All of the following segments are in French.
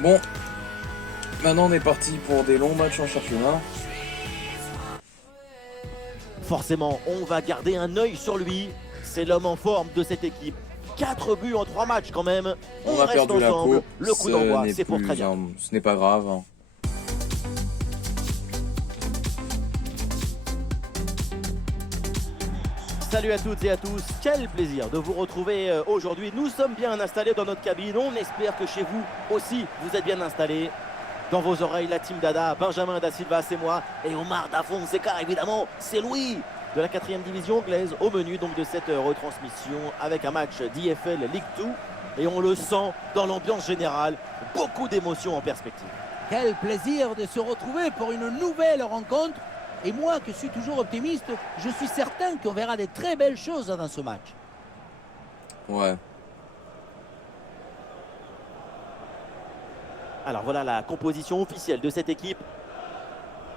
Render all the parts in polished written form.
Bon, maintenant on est parti pour des longs matchs en championnat. Forcément, on va garder un œil sur lui. C'est l'homme en forme de cette équipe. 4 buts en 3 matchs quand même. On a reste perdu la ensemble. coupe. Le coup d'envoi, c'est pour plus, très bien. ce n'est pas grave. Hein. Salut à toutes et à tous, quel plaisir de vous retrouver aujourd'hui. Nous sommes bien installés dans notre cabine, on espère que chez vous aussi vous êtes bien installés. Dans vos oreilles, la team Dada, Benjamin Da Silva, c'est moi, et Omar Da Fonseca, évidemment, c'est Louis, de la 4e division anglaise, au menu donc de cette retransmission avec un match d'IFL League 2. Et on le sent dans l'ambiance générale, beaucoup d'émotions en perspective. Quel plaisir de se retrouver pour une nouvelle rencontre. Et moi, qui suis toujours optimiste, je suis certain qu'on verra des très belles choses dans ce match. Ouais. Alors voilà la composition officielle de cette équipe.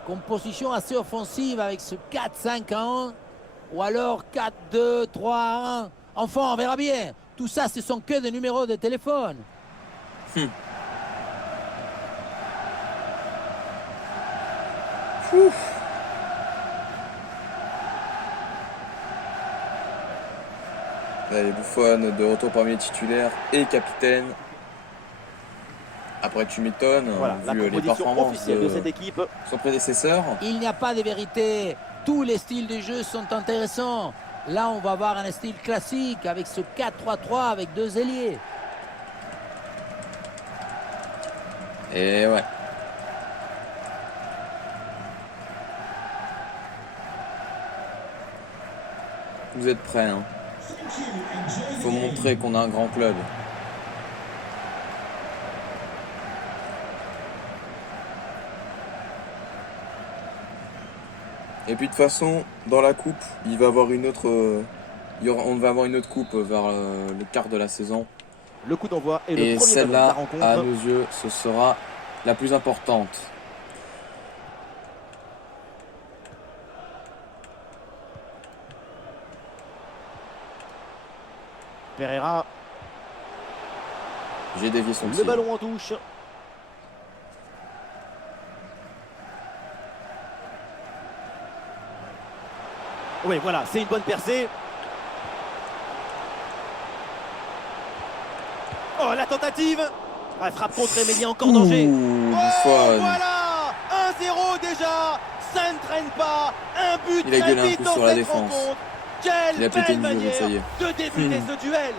Composition assez offensive avec ce 4-5-1 ou alors 4-2-3-1. Enfin, on verra bien. Tout ça, ce sont que des numéros de téléphone. Allez, Buffon de retour parmi les titulaires et capitaine. Après tu m'étonnes, Voilà la vu les composition performances officielle de cette équipe. son prédécesseur. Il n'y a pas de vérité. Tous les styles de jeu sont intéressants. Là, on va voir un style classique avec ce 4-3-3 avec 2 ailiers. Et ouais. Vous êtes prêts, hein? Il faut montrer qu'on a un grand club. Et puis de toute façon, dans la coupe, il va avoir une autre, on va avoir une autre coupe vers le quart de la saison. Le coup d'envoi et le Et premier ballon de la celle-là, rencontre. à nos yeux, ce sera la plus importante. Pereira, J'ai dévié son le tir. ballon en touche. Oui, voilà, c'est une bonne percée. Oh, la tentative. La frappe contrée, mais il y a encore danger. Ouh, Oh, Buffon. voilà 1-0 déjà. Ça ne traîne pas. Un but Il a très gueulé un vite coup dans sur la cette défense. rencontre. Il a Quelle pété belle une niveau, manière ça y est. de débuter ce duel.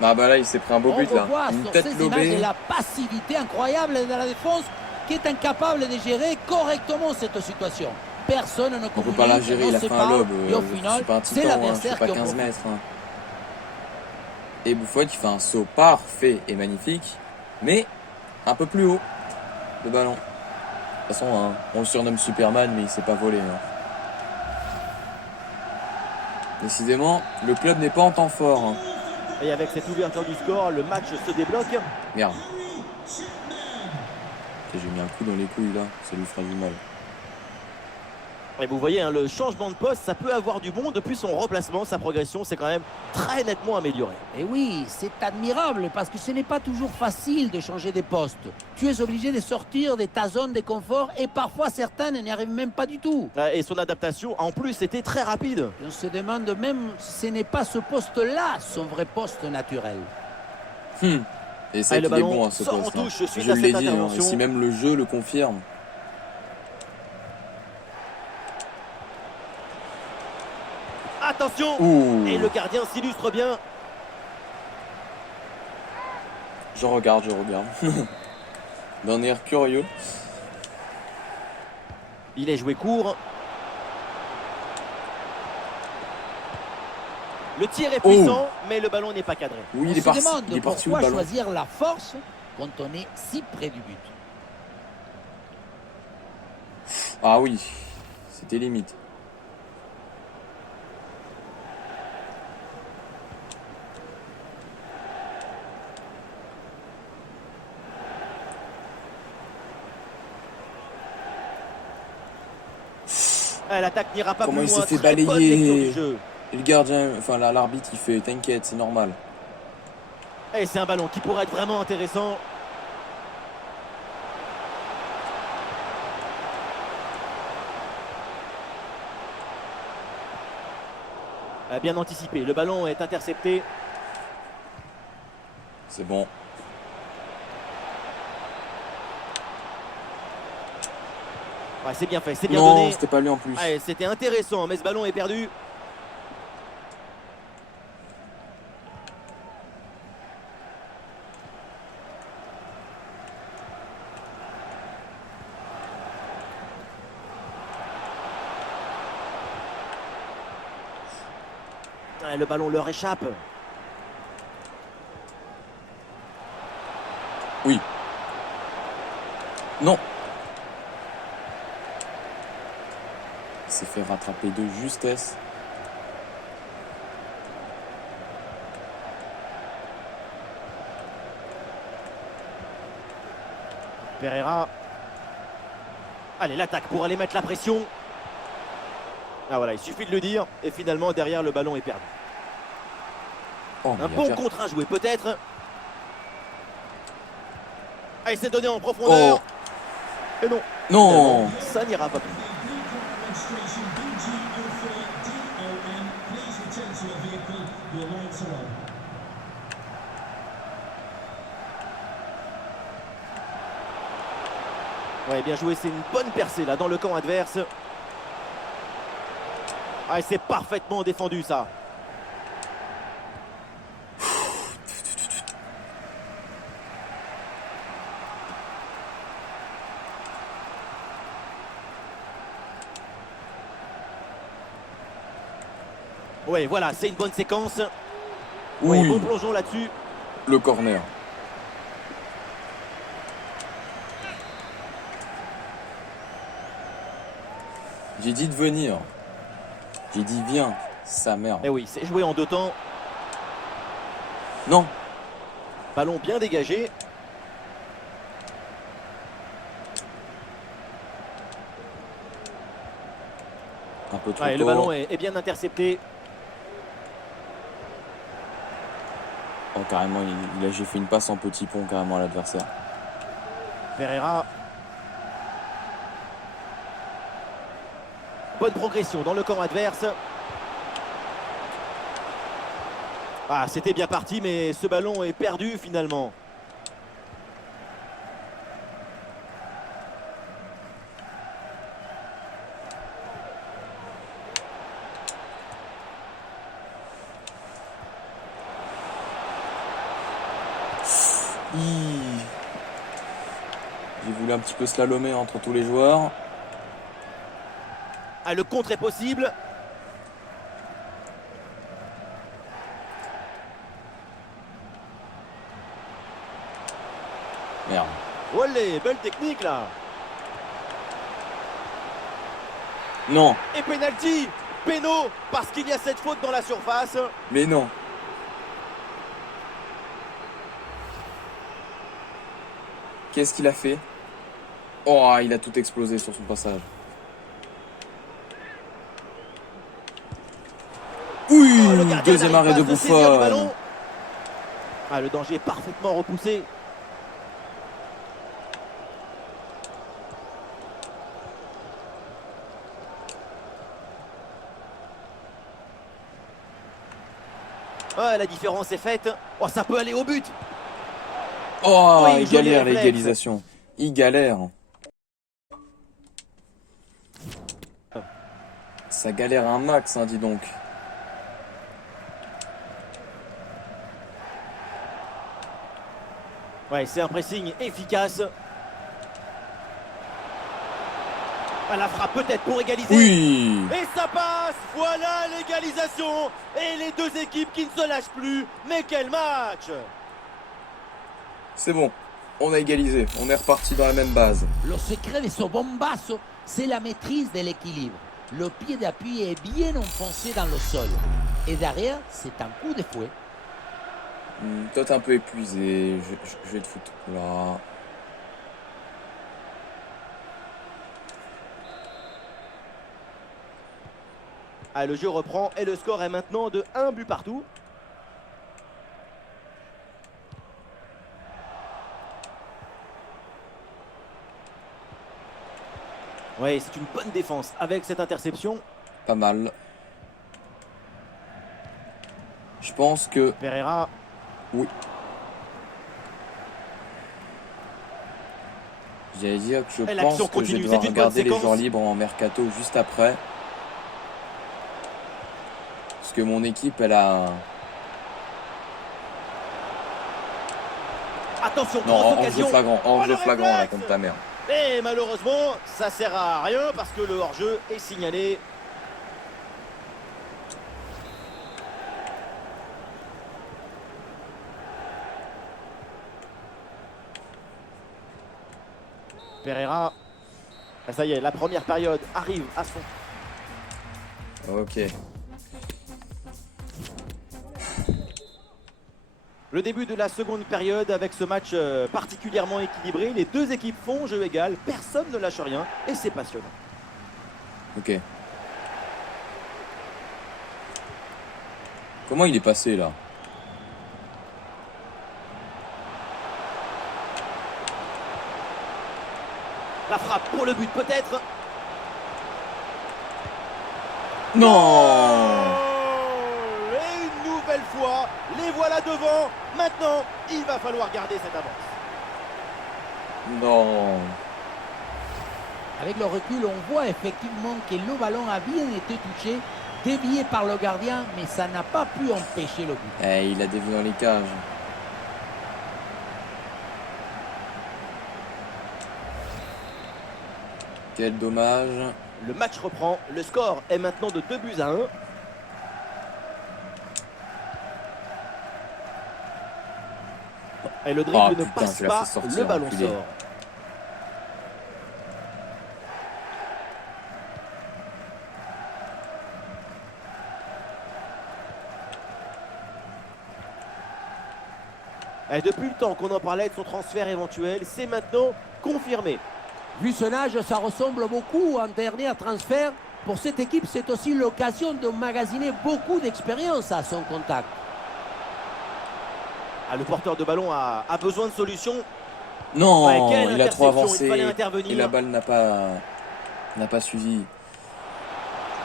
Bah là, il s'est pris un beau On but là. revoit Une sur tête ces images lobée. la passivité incroyable de la défense qui est incapable de gérer correctement cette situation. Personne ne On peut communique, pas la gérer, on il a se fait un parle, lob. et au Je final, suis pas un c'est titan, je l'adversaire fais qui pas en 15 profite. mètres. Et Buffon qui fait un saut parfait et magnifique, mais un peu plus haut, le ballon. De toute façon, hein, on le surnomme Superman, mais il s'est pas volé. Hein. Décidément, le club n'est pas en temps fort. Hein. Et avec cette ouverture du score, le match se débloque. Merde. J'ai mis un coup dans les couilles là, ça lui fera du mal. Et vous voyez, hein, le changement de poste, ça peut avoir du bon. Depuis son remplacement, sa progression s'est quand même très nettement améliorée. Et oui, c'est admirable parce que ce n'est pas toujours facile de changer de poste. Tu es obligé de sortir de ta zone de confort et parfois certains n'y arrivent même pas du tout. Et son adaptation, en plus, était très rapide. On se demande même si ce n'est pas ce poste-là son vrai poste naturel. Et c'est le qu'il est ballon bon à ce sort en poste. Hein. touche suite Je à l'ai cette dit, hein, intervention. et si même le jeu le confirme. Attention. Ouh. Et le gardien s'illustre bien. Je regarde. D'un air curieux. Il est joué court. Le tir est puissant, mais le ballon n'est pas cadré. Oui, On il est se parti. demande Il est parti où le pourquoi ballon? choisir la force quand on est si près du but. Ah oui, c'était limite. L'attaque n'ira pas Comment plus il loin. s'est fait Très bonne balayer. lecture du jeu. Et le gardien, enfin l'arbitre, il fait t'inquiète, c'est normal. Et c'est un ballon qui pourrait être vraiment intéressant. Bien anticipé, le ballon est intercepté. C'est bon. Ouais, c'est bien fait, c'est bien Non, donné. c'était pas lui en plus. Ouais, c'était intéressant, mais ce ballon est perdu. Ouais, le ballon leur échappe. Oui. Non. Il s'est fait rattraper de justesse. Pereira. Allez, l'attaque pour aller mettre la pression. Ah voilà, il suffit de le dire. Et finalement, derrière, le ballon est perdu. Oh, mais Un il y a bon faire- contre à jouer, peut-être. Ah, il s'est donné en profondeur. Oh. Et non. Non. Finalement, ça n'ira pas plus. Ouais, bien joué, c'est une bonne percée là dans le camp adverse. Ah, et c'est parfaitement défendu ça. Ouais, voilà, c'est une bonne séquence. Ouais, Oui. bon plongeon là-dessus. Le corner. J'ai dit de venir. J'ai dit viens, sa mère. Et oui, c'est joué en deux temps. Non. Ballon bien dégagé. Un peu trop Ouais, tôt. le ballon est bien intercepté. Oh, carrément, j'ai fait une passe en petit pont carrément à l'adversaire. Pereira. Bonne progression dans le camp adverse. Ah, c'était bien parti, mais ce ballon est perdu finalement. J'ai voulu un petit peu slalomer entre tous les joueurs. Ah, le contre est possible. Merde. Olé, belle technique là. Non, Et penalty. Péno, parce qu'il y a cette faute dans la surface. mais non. Qu'est-ce qu'il a fait? Oh, il a tout explosé sur son passage. Oui, Oh, le gardien deuxième n'arrive arrêt pas de à se saisir du ballon. Buffon. Ah, le danger est parfaitement repoussé. Ah, la différence est faite. Oh, ça peut aller au but. Oh, Oui, il joli galère réflexe. l'égalisation. Il galère. Ça galère un max, hein, dis donc. Ouais, c'est un pressing efficace. Ah, la frappe peut-être pour égaliser. Oui. Et ça passe. Voilà l'égalisation. Et les deux équipes qui ne se lâchent plus. Mais quel match! C'est bon. On a égalisé. On est reparti dans la même base. Le secret de ce bombasso, c'est la maîtrise de l'équilibre. Le pied d'appui est bien enfoncé dans le sol. Et derrière, c'est un coup de fouet. Toi, t'es un peu épuisé. Je vais te foutre là. Ah, le jeu reprend et le score est maintenant de 1 but partout. Oui, c'est une bonne défense avec cette interception. Pas mal. Je pense que... Pereira. Oui. J'allais dire que je Et pense l'action que je vais continue, devoir c'est une bonne regarder les séquence. joueurs libres en mercato juste après. Parce que mon équipe, elle a... Attention, Non, grosse hors-jeu occasion. flagrant, Oh, hors-jeu le flagrant là réflexe. contre ta mère. Et malheureusement, ça sert à rien parce que le hors-jeu est signalé. Pereira. Ah, ça y est, la première période arrive à son... Ok. Le début de la seconde période avec ce match particulièrement équilibré. Les deux équipes font jeu égal, personne ne lâche rien et c'est passionnant. Ok. Comment il est passé là? La frappe pour le but peut-être. Non! Et une nouvelle fois, les voilà devant. Maintenant, il va falloir garder cette avance. Non! Avec le recul, on voit effectivement que le ballon a bien été touché, dévié par le gardien, mais ça n'a pas pu empêcher le but. Eh, il a dévié dans les cages. Quel dommage. Le match reprend. Le score est maintenant de 2-1. Et le dribble Oh, ne putain, passe tu l'as pas, fait sortir, le ballon enculé. sort. Et depuis le temps qu'on en parlait de son transfert éventuel, c'est maintenant confirmé. Vu son âge, ça ressemble beaucoup à un dernier transfert. Pour cette équipe, c'est aussi l'occasion de magasiner beaucoup d'expérience à son contact. Ah, le porteur de ballon a besoin de solutions. Non, Ouais, quelle il a trop interception, il fallait avancé intervenir. et la balle n'a pas suivi.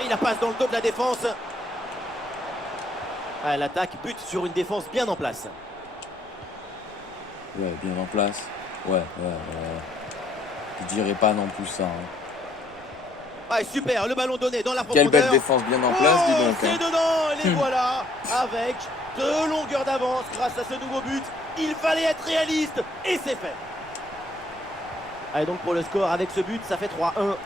Et la passe dans le dos de la défense. Ah, l'attaque bute sur une défense bien en place. Ouais, bien en place. Ouais. Je dirais pas non plus ça. Hein. Ah, super, le ballon donné dans la Quelle profondeur. belle défense bien en place, dis donc. C'est Hein. dedans, et les voilà, avec 2 longueurs d'avance grâce à ce nouveau but. Il fallait être réaliste, et c'est fait. Allez, donc pour le score, avec ce but, ça fait 3-1.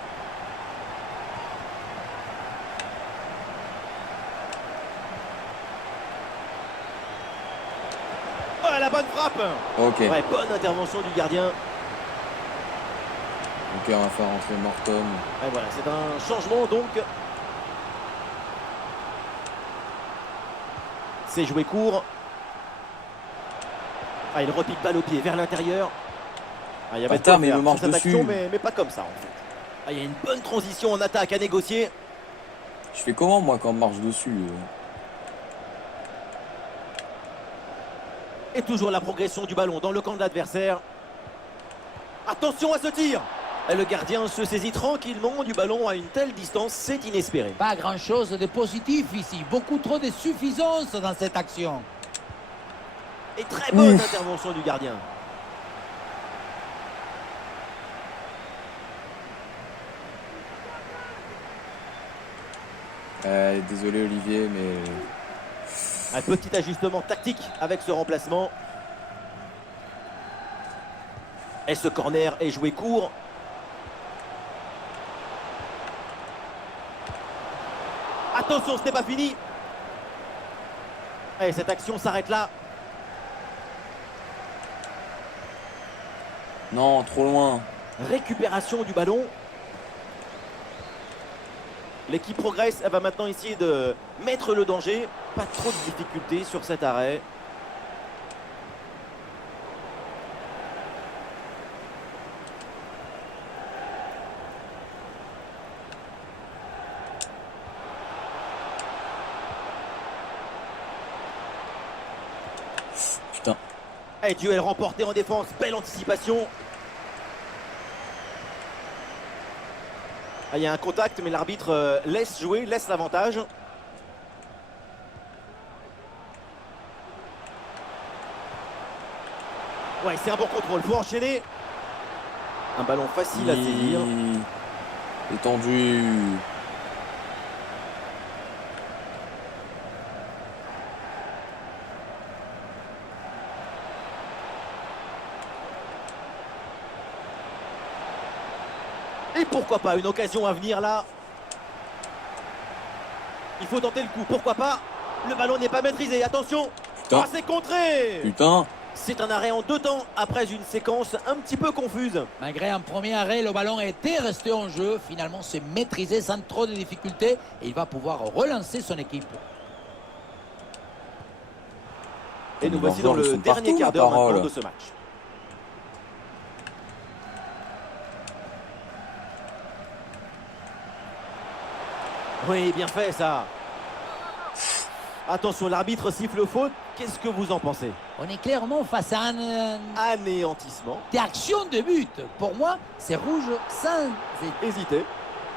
Oh, la bonne frappe. Ok. Ouais, bonne intervention du gardien. Ok, on va faire rentrer Morton. Et voilà, c'est un changement donc. C'est joué court. Ah, il repique balle au pied vers l'intérieur. Ah, il y avait Attends, de quoi mais il faire me marche sur cette dessus. action, mais pas comme ça en fait. Ah, il y a une bonne transition en attaque à négocier. Je fais comment moi quand on marche dessus Et toujours la progression du ballon dans le camp de l'adversaire. Attention à ce tir. Et le gardien se saisit tranquillement du ballon à une telle distance, c'est inespéré. Pas grand-chose de positif ici, beaucoup trop de suffisance dans cette action. Et très bonne intervention du gardien. Désolé Olivier, mais... Un petit ajustement tactique avec ce remplacement. Et ce corner est joué court. Attention, ce n'est pas fini. Et cette action s'arrête là. Non, trop loin. Récupération du ballon. L'équipe progresse, elle va maintenant essayer de mettre le danger. Pas trop de difficultés sur cet arrêt. Putain. Et duel remporté en défense, belle anticipation. Ah, il y a un contact, mais l'arbitre laisse jouer, laisse l'avantage. Ouais, c'est un bon contrôle. Faut enchaîner. Un ballon facile à saisir. Étendu. Et pourquoi pas une occasion à venir là. Il faut tenter le coup, pourquoi pas. Le ballon n'est pas maîtrisé, attention. Putain. Ah, c'est contré. Putain. C'est un arrêt en 2 temps après une séquence un petit peu confuse. Malgré un premier arrêt, le ballon était resté en jeu. Finalement, c'est maîtrisé sans trop de difficultés. Et il va pouvoir relancer son équipe. Et nous voici dans le dernier quart d'heure maintenant de ce match. Oui, bien fait ça. Attention, l'arbitre siffle faute. Qu'est-ce que vous en pensez? On est clairement face à un Anéantissement. action de but. Pour moi, c'est rouge sans Hésiter.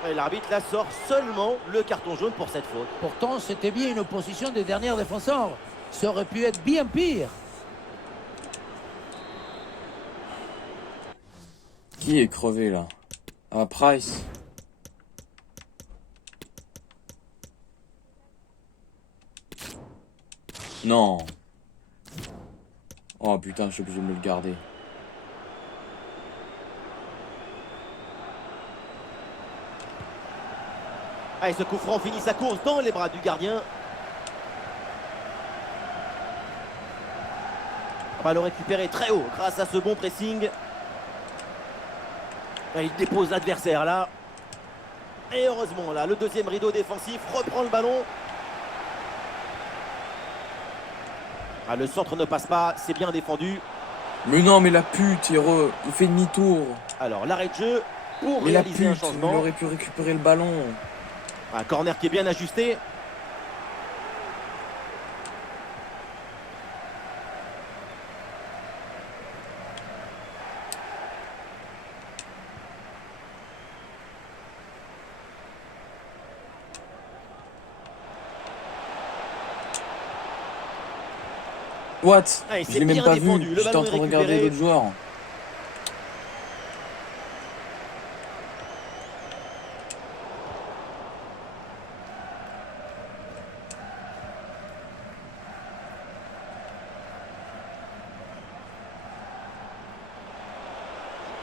Et l'arbitre la sort seulement le carton jaune pour cette faute. Pourtant, c'était bien une opposition des derniers défenseurs. Ça aurait pu être bien pire. Qui est crevé là? Ah, Price. Non. Oh putain, je suis obligé de me le garder. Allez, ce coup franc finit sa course dans les bras du gardien. On va le récupérer très haut grâce à ce bon pressing. Et il dépose l'adversaire là. Et heureusement là, le deuxième rideau défensif reprend le ballon. Ah, le centre ne passe pas, c'est bien défendu. Mais non, mais la pute, il fait demi-tour. Alors l'arrêt de jeu pour Mais la réaliser un pute, il changement. aurait pu récupérer le ballon. Un corner qui est bien ajusté. What? Allez, Je c'est l'ai même bien pas défendu. vu. Le J'étais en ballon train de est regarder récupéré. d'autres joueurs.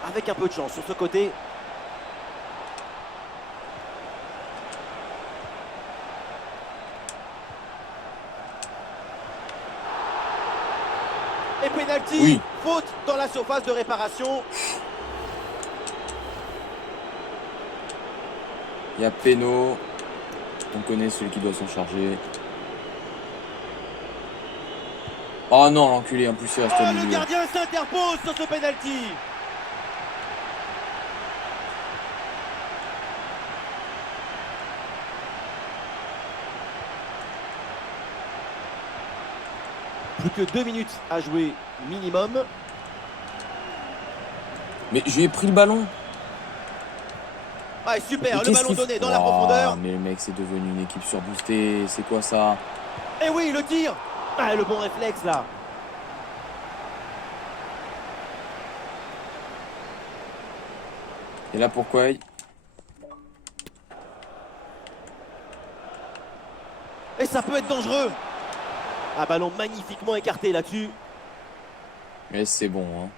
Avec un peu de chance sur ce côté. Et penalty, Oui. faute dans la surface de réparation. Il y a Peno. On connaît celui qui doit s'en charger. Oh non, l'enculé, en plus il reste au Oh, le milieu. gardien s'interpose sur ce penalty. Plus que 2 minutes à jouer minimum. Mais je lui ai pris le ballon. Ah, super, Mais le qu'est-ce ballon qu'il donné fait? dans la Oh, profondeur. mais le mec, c'est devenu une équipe surboostée. C'est quoi ça? Et oui, le tir. Ah, le bon réflexe là. Et là, pourquoi Et ça peut être dangereux. Un ballon magnifiquement écarté là-dessus. Mais c'est bon, hein.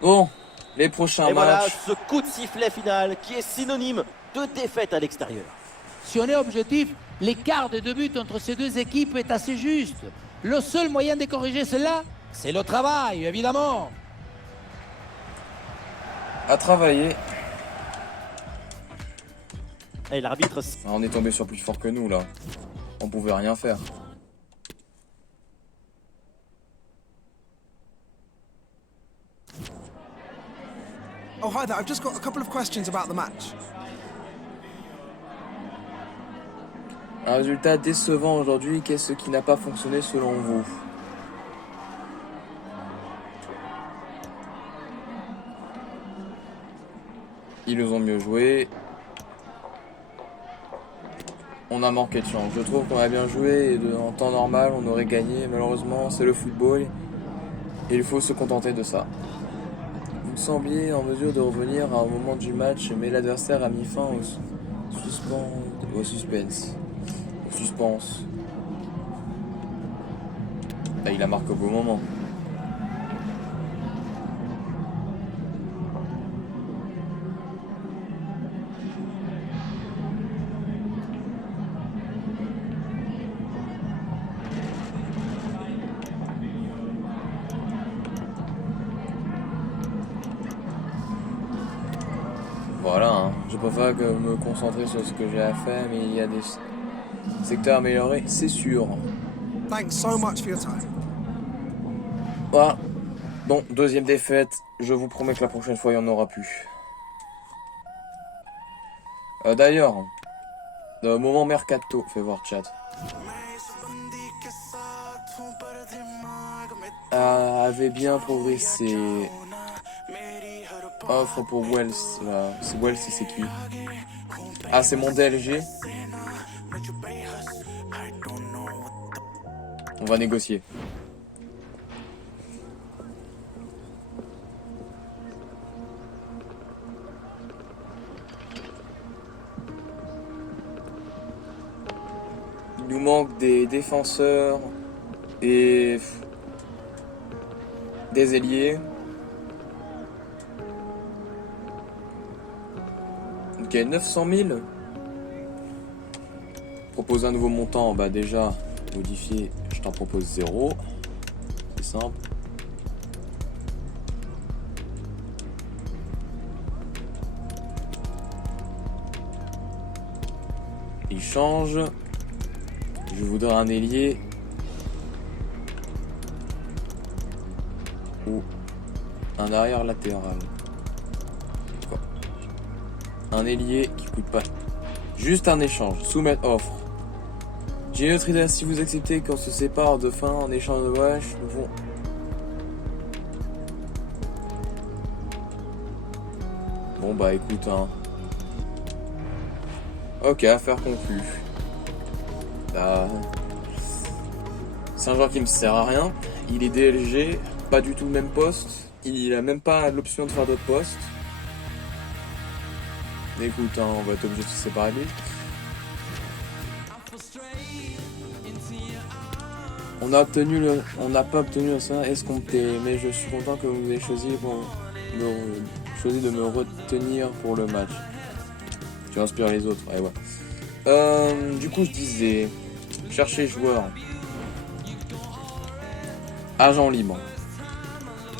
Bon, les prochains Et voilà matchs. ce coup de sifflet final qui est synonyme de défaite à l'extérieur. Si on est objectif, l'écart de 2 buts entre ces deux équipes est assez juste. Le seul moyen de corriger cela, c'est le travail, évidemment. À travailler. Et l'arbitre... Ah, on est tombé sur plus fort que nous, là. On pouvait rien faire. Oh, hi there. I've just got a couple of questions about the match. Un résultat décevant aujourd'hui, qu'est-ce qui n'a pas fonctionné selon vous? Ils nous ont mieux joué. On a manqué de chance. Je trouve qu'on a bien joué et en temps normal, on aurait gagné. Malheureusement, c'est le football. Et il faut se contenter de ça. Vous sembliez en mesure de revenir à un moment du match, mais l'adversaire a mis fin au suspense. Au suspense. Ah, il a marqué au bon moment. Voilà, hein. Je préfère que me concentrer sur ce que j'ai à faire, mais il y a des secteurs améliorés, c'est sûr. Thanks so much for your time. Voilà. Bon, deuxième défaite. Je vous promets que la prochaine fois, il n'y en aura plus. D'ailleurs, moment mercato. Fais voir chat. Avait bien progressé. Offre pour Wells. Là. Wells, c'est qui? Ah, c'est mon DLG. On va négocier. Il nous manque des défenseurs et des ailiers. Ok, 900 000. Propose un nouveau montant. Bah déjà, modifié, je t'en propose 0. C'est simple. Il change. Je voudrais un ailier ou un arrière latéral. Quoi? Un ailier qui coûte pas. Juste un échange. Soumettre offre. J'ai une autre idée. Si vous acceptez qu'on se sépare de fin en échange de wesh, nous vont. Bon bah écoute hein. Ok, affaire conclue. Bah, c'est un joueur qui me sert à rien. Il est DLG, pas du tout le même poste. Il a même pas l'option de faire d'autres postes. Écoute, hein, on va être obligé de se séparer de lui. On n'a pas obtenu le salaire escompté, mais je suis content que vous ayez choisi de me retenir pour le match. Tu inspires les autres, ouais. Du coup, je disais, chercher joueur, agent libre,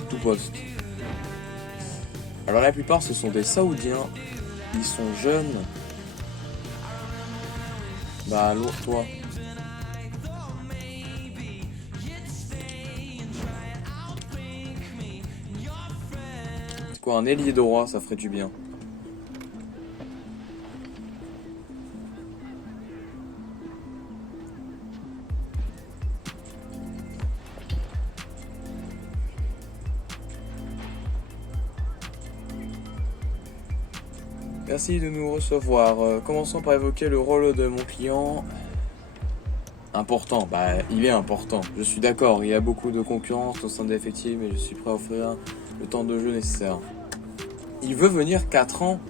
tout poste. Alors la plupart, ce sont des Saoudiens. Ils sont jeunes. Bah, alors toi. C'est quoi, un ailier droit, ça ferait du bien. Merci de nous recevoir. Commençons par évoquer le rôle de mon client. Important, bah il est important. Je suis d'accord, il y a beaucoup de concurrence au sein de l'effectif, mais je suis prêt à offrir le temps de jeu nécessaire. Il veut venir 4 ans.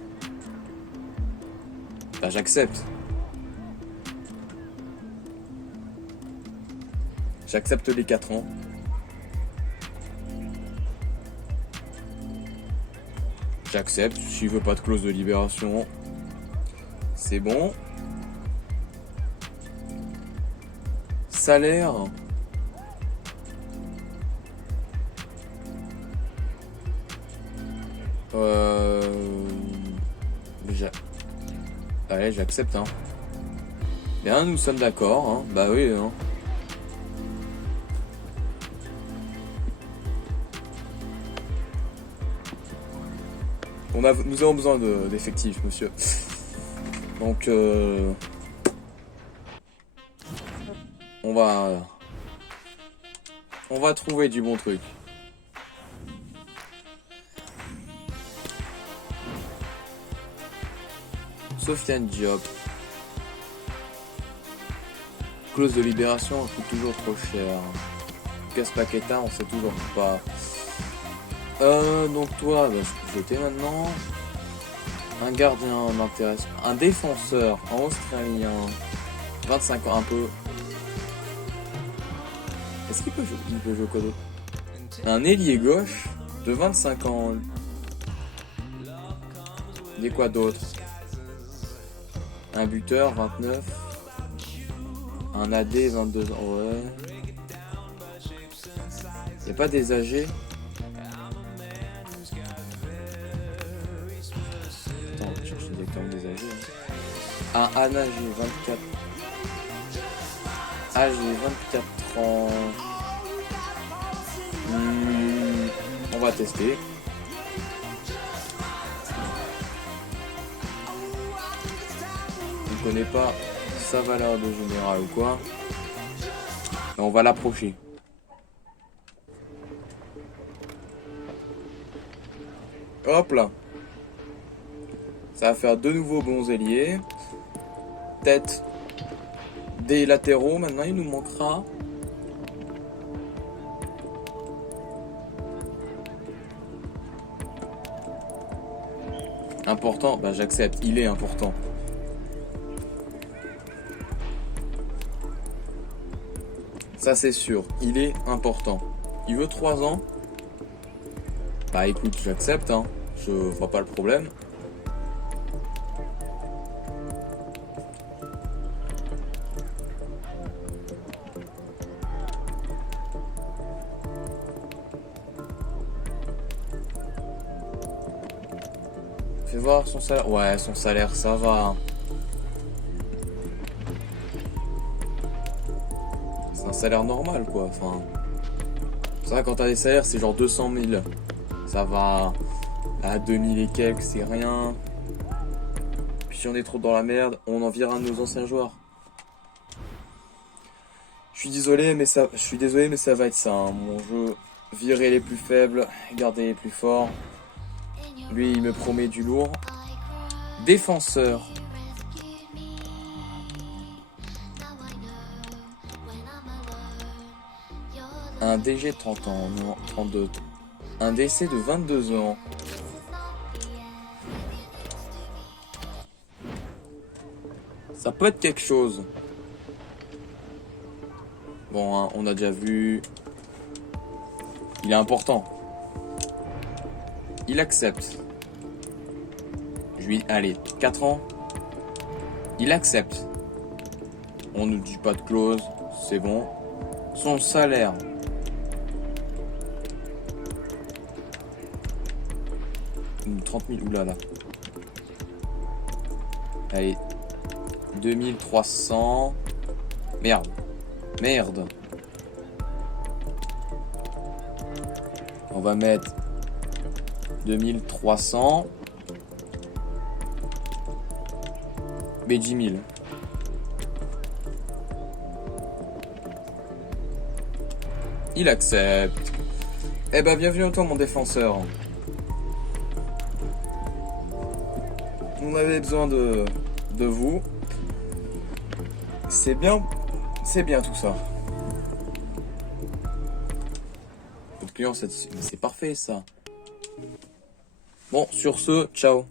Bah j'accepte. J'accepte les 4 ans. J'accepte, s'il veut pas de clause de libération, c'est bon. Salaire. Allez, j'accepte, hein. Bien, nous sommes d'accord, hein. Bah oui, hein. Nous avons besoin d'effectifs, monsieur. Donc, on va trouver du bon truc. Sofiane Diop. Clause de libération coûte toujours trop cher. Lucas Paqueta, on sait toujours pas. Donc toi, bah, je peux jeter maintenant. Un gardien m'intéresse. Un défenseur en australien. 25 ans, un peu. Est-ce qu'il peut jouer? Il peut jouer quoi d'autre? Un ailier gauche de 25 ans. Il y a quoi d'autre? Un buteur, 29. Un AD, 22 ans. Ouais. Il n'y a pas des âgés? Attends, on va chercher directement des âgés. Hein. Un âgé, 24. Âgé, 24 ans. On va tester. Je ne connais pas sa valeur de général ou quoi. Mais on va l'approcher. Hop là. Ça va faire deux nouveaux bons ailiers. Tête des latéraux. Maintenant, il nous manquera. Important. Bah, j'accepte. Il est important. Ça, c'est sûr. Il est important. Il veut 3 ans. Bah, écoute, j'accepte. Hein. Je vois pas le problème. Fais voir son salaire. Ouais, son salaire, ça va. C'est un salaire normal, quoi. Enfin, c'est vrai, quand t'as des salaires, c'est genre 200 000. Ça va. À 2000 et quelques, c'est rien. Puis si on est trop dans la merde, on en vire un de nos anciens joueurs. Je suis désolé, mais ça va être ça. Hein. Mon jeu, virer les plus faibles, garder les plus forts. Lui, il me promet du lourd. Défenseur. Un DG de 30 ans, non, 32. Un DC de 22 ans. Ça peut être quelque chose. Bon, hein, on a déjà vu. Il est important. Il accepte. Je lui... Allez, 4 ans. Il accepte. On ne dit pas de clause. C'est bon. Son salaire. « 30 000, oulala. Allez, 2300. Merde. Merde. On va mettre 2300. Mais 10 000. Il accepte. Eh ben, bienvenue à toi, mon défenseur. On avait besoin de vous. C'est bien tout ça. Votre client, c'est parfait ça. Bon, sur ce, ciao.